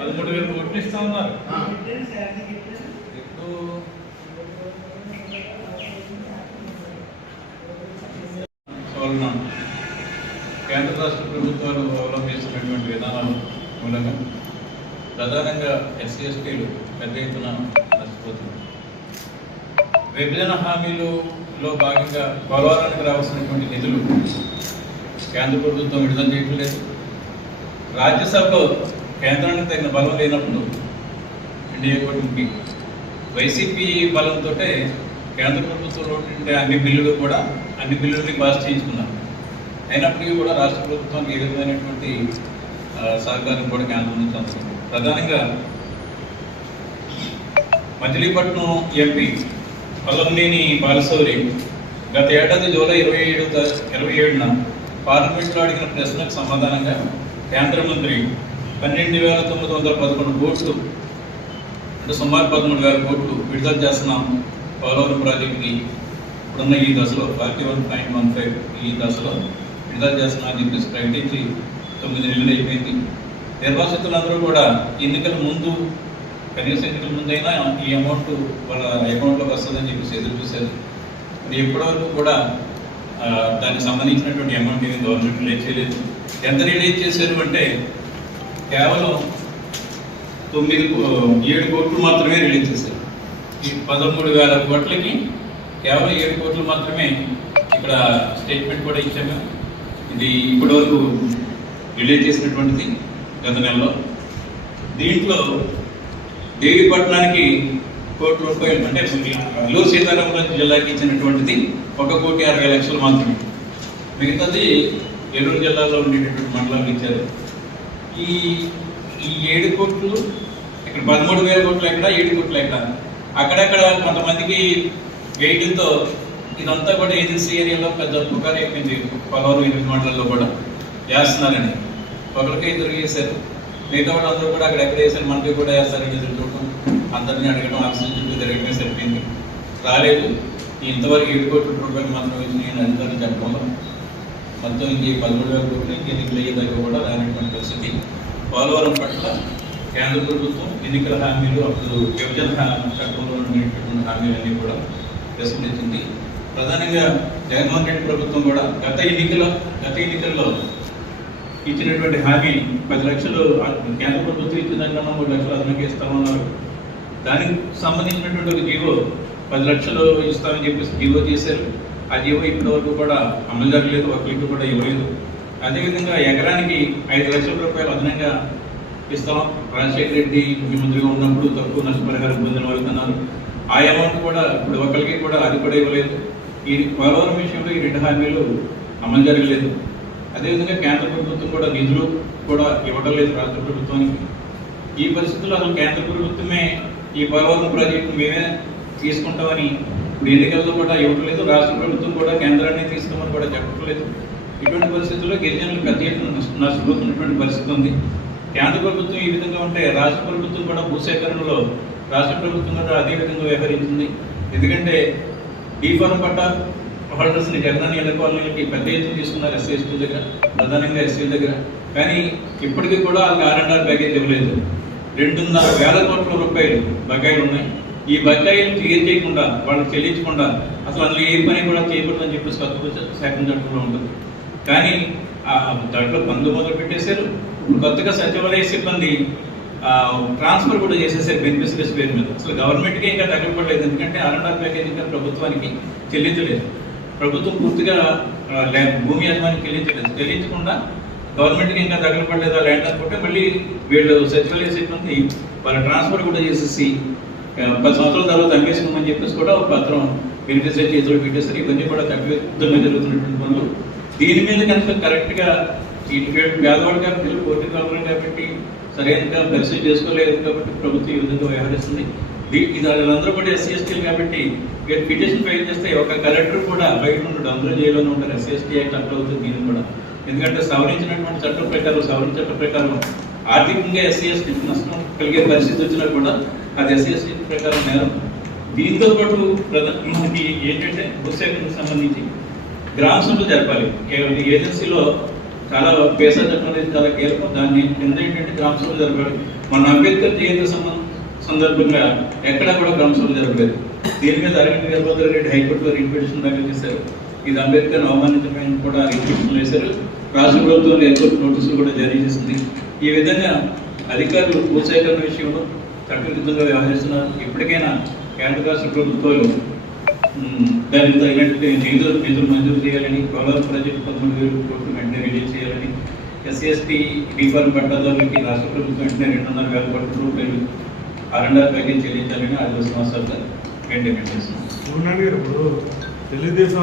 పదమూడు వేలు ఓట్లు ఇస్తా ఉన్నారు ఇప్పుడు కేంద్ర రాష్ట్ర ప్రభుత్వాలు అవలంబిస్తున్నటువంటి విధానాల మూలంగా ప్రధానంగా ఎస్సీ ఎస్టీలు పెద్ద ఎత్తున నష్టపోతున్నారు విభజన హామీలులో భాగంగా పోలవరానికి రావాల్సినటువంటి నిధులు కేంద్ర ప్రభుత్వం విడుదల చేయట్లేదు రాజ్యసభలో కేంద్రానికి తగిన బలం లేనప్పుడు ఎన్డీఏ కూటమికి వైసీపీ బలంతో కేంద్ర ప్రభుత్వంలో ఉండే అన్ని బిల్లులు కూడా అన్ని బిల్లుల్ని పాస్ చేయించుకున్నారు. అయినప్పటికీ కూడా రాష్ట్ర ప్రభుత్వానికి ఏ విధమైనటువంటి సహకారం కూడా కేంద్రం నుంచి అందుతుంది ప్రధానంగా మచిలీపట్నం ఎంపీ పల్లవనేని బాలశౌరి గత ఏడాది జూలై ఇరవై ఏడు ఇరవై ఏడున పార్లమెంట్లో అడిగిన ప్రశ్నకు సమాధానంగా కేంద్ర మంత్రి పన్నెండు వేల తొమ్మిది వందల పదకొండు కోట్లు అంటే సుమారు పదమూడు వేల కోట్లు విడుదల చేస్తున్నాం పోలవరం ప్రాజెక్టుకి. ఇప్పుడున్న ఈ దశలో forty one point one five ఈ దశలో విడుదల చేస్తున్నాం అని చెప్పేసి ప్రకటించి తొమ్మిది నెలలు అయిపోయింది. నిర్వాసితులందరూ కూడా ఎన్నికల ముందు కనీసం ఎన్నికల ముందైనా ఈ అమౌంట్ వాళ్ళ అకౌంట్లోకి వస్తుందని చెప్పేసి ఎదురు చూశారు. మరి ఇప్పటివరకు కూడా దానికి సంబంధించినటువంటి అమౌంట్ ఏమి గవర్నమెంట్ రిలీజ్ చేయలేదు. ఎంత రిలీజ్ చేశారు అంటే కేవలం తొమ్మిది కో- ఏడు కోట్లు మాత్రమే రిలీజ్ చేశారు. ఈ పదమూడు వేల కోట్లకి కేవలం ఏడు కోట్లు మాత్రమే ఇక్కడ స్టేట్మెంట్ కూడా ఇచ్చాము. ఇది ఇప్పటివరకు రిలీజ్ చేసినటువంటిది. గత నెలలో దీంట్లో దేవిపట్నానికి కోటి రూపాయలు అంటే అల్లూరు సీతారామరాజు జిల్లాకి ఇచ్చినటువంటిది ఒక కోటి అరవై లక్షలు మాత్రమే. మిగతాది ఏలూరు జిల్లాలో ఉండేటటువంటి మండలాలు ఇచ్చారు. ఈ ఈ ఏడు కోట్లు ఇక్కడ పదమూడు వేల కోట్లు ఎక్కడ ఏడు కోట్లు ఎక్కడ? అక్కడక్కడ కొంతమందికి వేయడంతో ఇదంతా కూడా ఏజెన్సీ ఏరియాలో పెద్ద పుకారు అయిపోయింది పలవరం ఎనిమిది మండలాల్లో కూడా చేస్తున్నారని. ఒకరికి ఇద్దరు చేశారు మిగతా వాళ్ళందరూ కూడా అక్కడ ఎక్కడ వేశారు? మనకి కూడా వేస్తారు ఎదురు చూడటం. అందరినీ అడగడం ఆక్సిజన్ చుట్టూ తిరగడమే సరిపోయింది రాలేదు. ఇంతవరకు ఏడు కోట్ల రూపాయలు మాత్రం నేను అని అధికారులు చెప్పడంలో మొత్తం ఇంక పదమూడు వేల కోట్లు ఇంక ఎన్నికలు అయ్యేదాకా కూడా రానటువంటి పరిస్థితి. పోలవరం పట్ల కేంద్ర ప్రభుత్వం ఎన్నికల హామీలు అప్పుడు విభజన చట్టంలో ఉండేటటువంటి హామీలన్నీ కూడా విస్మరించింది. ప్రధానంగా జగన్మోహన్ రెడ్డి ప్రభుత్వం కూడా గత ఎన్నికల గత ఎన్నికల్లో ఇచ్చినటువంటి హామీ పది లక్షలు కేంద్ర ప్రభుత్వం ఇచ్చిన మూడు లక్షలు అదనంగా ఇస్తామన్నారు దానికి సంబంధించినటువంటి ఒక జీవో పది లక్షలు ఇస్తామని చెప్పేసి జీవో చేశారు. ఆ జీవో ఇప్పటి వరకు కూడా అమలు జరగలేదు ఒకరికి కూడా ఇవ్వలేదు. అదేవిధంగా ఎకరానికి ఐదు లక్షల రూపాయలు అదనంగా ఇస్తాం. రాజశేఖర రెడ్డి ముఖ్యమంత్రిగా ఉన్నప్పుడు తక్కువ నష్టపరిహారం పొందిన వాళ్ళు అన్నారు. ఆ అమౌంట్ కూడా ఇప్పుడు ఒకరికి కూడా అది కూడా ఇవ్వలేదు. ఈ పోలవరం విషయంలో ఈ రెండు హామీలు అమలు జరగలేదు. అదేవిధంగా కేంద్ర ప్రభుత్వం కూడా నిధులు కూడా ఇవ్వడం లేదు రాష్ట్ర ప్రభుత్వానికి. ఈ పరిస్థితుల్లో అసలు కేంద్ర ప్రభుత్వమే ఈ పోలవరం ప్రాజెక్టు మేమే తీసుకుంటామని ఇప్పుడు ఎన్నికల్లో కూడా ఇవ్వట్లేదు రాష్ట్ర ప్రభుత్వం కూడా కేంద్రాన్ని తీసుకోమని కూడా చెప్పట్లేదు ఇటువంటి పరిస్థితుల్లో గిరిజనులు పెద్ద ఎత్తున నష్టపోతున్నటువంటి పరిస్థితి ఉంది. కేంద్ర ప్రభుత్వం ఈ విధంగా ఉంటే రాష్ట్ర ప్రభుత్వం కూడా భూసేకరణలో రాష్ట్ర ప్రభుత్వం కూడా అదే విధంగా వ్యవహరించింది. ఎందుకంటే డీ ఫార్మ్ హోల్డర్స్ని జగనాన్ని ఎన్నుకోవాలకి పెద్ద ఎత్తున తీసుకున్నారు ఎస్సీ ఎస్టీ దగ్గర ప్రధానంగా ఎస్సీ దగ్గర. కానీ ఇప్పటికీ కూడా వాళ్ళకి ఆర్ అండ్ ఆర్ ప్యాకేజ్ ఇవ్వలేదు. రెండున్నర వేల కోట్ల రూపాయలు బకాయిలు ఉన్నాయి. ఈ బకాయిలు క్లియర్ చేయకుండా వాళ్ళు చెల్లించకుండా అసలు అందులో ఏ పని కూడా చేయకూడదని చెప్పి కొత్త శాఖ చట్టంలో ఉంటుంది. కానీ ఆ దాంట్లో పనులు మొదలు పెట్టేశారు. కొత్తగా సచివాలయ సిబ్బంది ట్రాన్స్ఫర్ కూడా చేసేసారు బెనిఫిషరీస్ పేరు మీద. అసలు గవర్నమెంట్కి ఇంకా తగ్గపడలేదు ఎందుకంటే ఆర్ అండ్ ఆర్ ప్యాకేజ్ ఇంకా ప్రభుత్వానికి చెల్లించలేదు. ప్రభుత్వం పూర్తిగా భూమి యజమానికి చెల్లించలేదు చెల్లించకుండా గవర్నమెంట్కి ఇంకా తగలపడలేదు ఆ ల్యాండ్ అనుకుంటే మళ్ళీ వీళ్ళు సచివాలయ సిబ్బంది వాళ్ళ ట్రాన్స్ఫర్ కూడా చేసేసి పది సంవత్సరాల తర్వాత అమ్మేసుకుందని చెప్పేసి కూడా ఒక పత్రం బెనిఫిషియరీ చేతులు పెట్టేసరి ఇవన్నీ కూడా తగ్గుతుంగా జరుగుతున్నటువంటి పనులు. దీని మీద కనుక కరెక్ట్గా ఇటుకేట్ పేదవాడు కాబట్టి కోర్టు కావాలి కాబట్టి సరైనగా పరిస్థితి చేసుకోలేదు కాబట్టి ప్రభుత్వం ఈ విధంగా వ్యవహరిస్తుంది. ఇది వాళ్ళందరూ కూడా ఎస్సీ ఎస్టీలు కాబట్టి వీరు పిటిషన్ ఫైల్ చేస్తే ఒక కలెక్టర్ కూడా బయట ఉంటాడు అందరూ జైల్లోనే ఉంటారు. ఎస్సీ ఎస్టీ యాక్ట్ అప్లై అవుతుంది దీనికి కూడా. ఎందుకంటే సవరించినటువంటి చట్టం ప్రకారం సవరణ చట్టం ప్రకారం ఆర్థికంగా ఎస్సీ ఎస్టీ నష్టం కలిగే పరిస్థితి వచ్చినా కూడా అది ఎస్సీ ఎస్టీ ప్రకారం నేరం దీంతో పాటు ప్రధా- మనకి ఏంటంటే భూసేకరణకు సంబంధించి గ్రామ సభలు జరపాలి. ఏజెన్సీలో చాలా పేసా చట్టం అనేది చాలా కీలకం. దాన్ని కింద ఏంటంటే గ్రామ సభలు జరపాలి. మన అంబేద్కర్ జయంతి సంబంధం సందర్భంగా ఎక్కడా కూడా గ్రామ జరగలేదు దీని మీద అరవింద్ వీరభద్ర రెడ్డి హైకోర్టులో రిట్ పిటిషన్ దాఖలు చేశారు. ఇది అంబేద్కర్ అవమానితమైన కూడా రిట్ పిటిషన్ వేశారు. రాష్ట్ర ప్రభుత్వం ఎయిర్పోర్ట్ నోటీసులు కూడా జారీ చేసింది. ఈ విధంగా అధికారులు భూసేకరణ విషయంలో చట్టవిరుద్ధంగా వ్యవహరిస్తున్నారు. ఇప్పటికైనా కేంద్ర రాష్ట్ర ప్రభుత్వాలు ఉమ్, దానికి తగినట్టు నిధులు నిధులు మంజూరు చేయాలని పోలవరం ప్రాజెక్టు పదమూడు వేల కోట్లు వెంటనే రిలీజ్ చేయాలని ఎస్సీ ఎస్టీ డిఫార్మ్ పట్టాదారులకి రాష్ట్ర ప్రభుత్వం వెంటనే రెండున్నర వేల కోట్ల రూపాయలు ఆర్ఎండ్ఆర్ ప్యాకేజ్ చెల్లించాలని ఐదు సంవత్సరాలు మెయింటైన్ చేస్తున్నాం చూడండి ఇప్పుడు తెలుగుదేశం